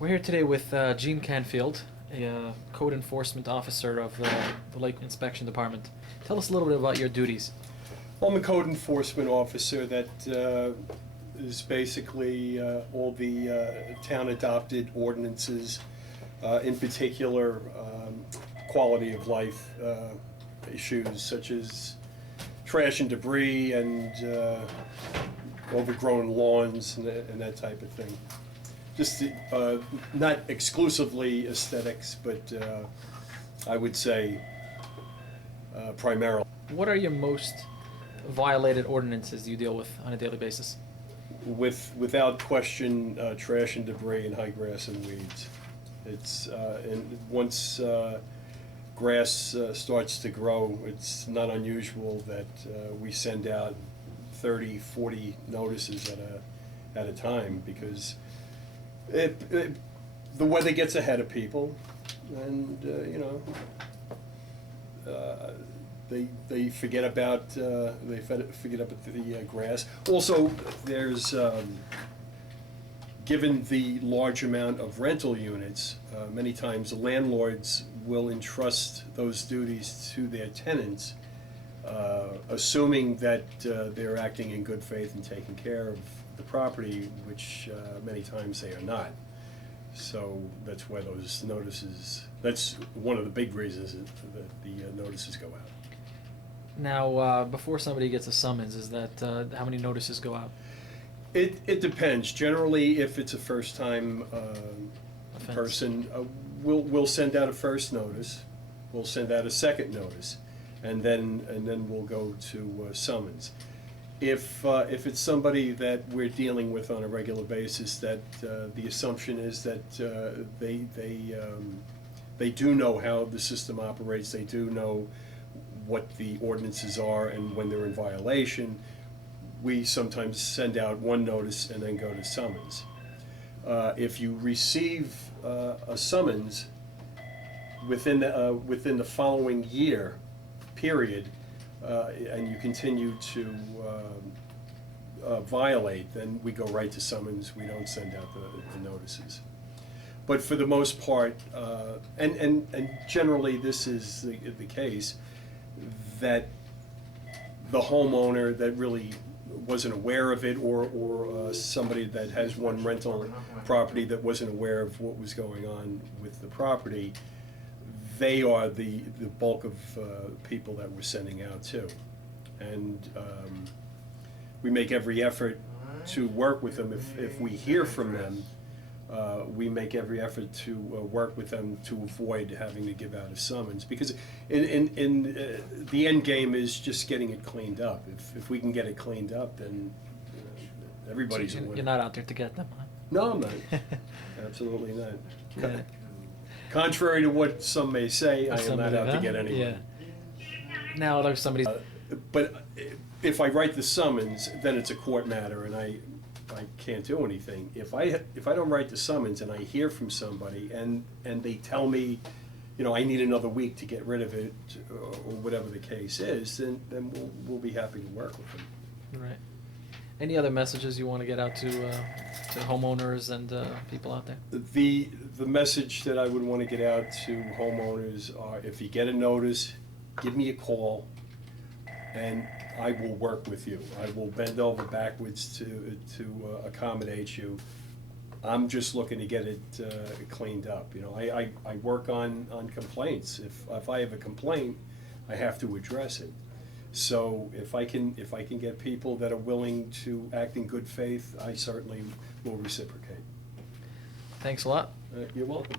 We're here today with Gene Canfield, a code enforcement officer of the Lake Inspection Department. Tell us a little bit about your duties. I'm a code enforcement officer that is basically all the town-adopted ordinances, in particular quality of life issues such as trash and debris and overgrown lawns and that type of thing. Just not exclusively aesthetics, but I would say primarily. What are your most violated ordinances you deal with on a daily basis? Without question, trash and debris and high grass and weeds. It's and once grass starts to grow, it's not unusual that we send out 30, 40 notices at a time, because the weather gets ahead of people, and they forget about the grass. Also, there's given the large amount of rental units, many times the landlords will entrust those duties to their tenants, assuming that they're acting in good faith and taking care of the property, which many times they are not. So that's why those notices, that's one of the big reasons that the notices go out. Now, before somebody gets a summons, is that how many notices go out? It depends. Generally, if it's a first-time person, we'll send out a first notice, we'll send out a second notice, and then we'll go to summons. If it's somebody that we're dealing with on a regular basis, that the assumption is that they do know how the system operates, they do know what the ordinances are and when they're in violation, we sometimes send out one notice and then go to summons. If you receive a summons within the following year period, and you continue to violate, then we go right to summons. We don't send out the notices. But for the most part, and generally this is the case, that the homeowner that really wasn't aware of it, or somebody that has one rental property that wasn't aware of what was going on with the property, they are the bulk of people that we're sending out to. And we make every effort to work with them. If we hear from them, we make every effort to work with them to avoid having to give out a summons, because in the end game is just getting it cleaned up. If we can get it cleaned up, then everybody's a winner. You're not out there to get them, huh? No, I'm not. Absolutely not. Yeah. Contrary to what some may say, I am not out to get anyone. Yeah. Now, there's somebody. But if I write the summons, then it's a court matter, and I can't do anything. If I don't write the summons and I hear from somebody and they tell me, I need another week to get rid of it, or whatever the case is, then we'll be happy to work with them. Right. Any other messages you want to get out to homeowners and people out there? The message that I would want to get out to homeowners are, if you get a notice, give me a call, and I will work with you. I will bend over backwards to accommodate you. I'm just looking to get it cleaned up. I work on complaints. If I have a complaint, I have to address it. So if I can get people that are willing to act in good faith, I certainly will reciprocate. Thanks a lot. You're welcome.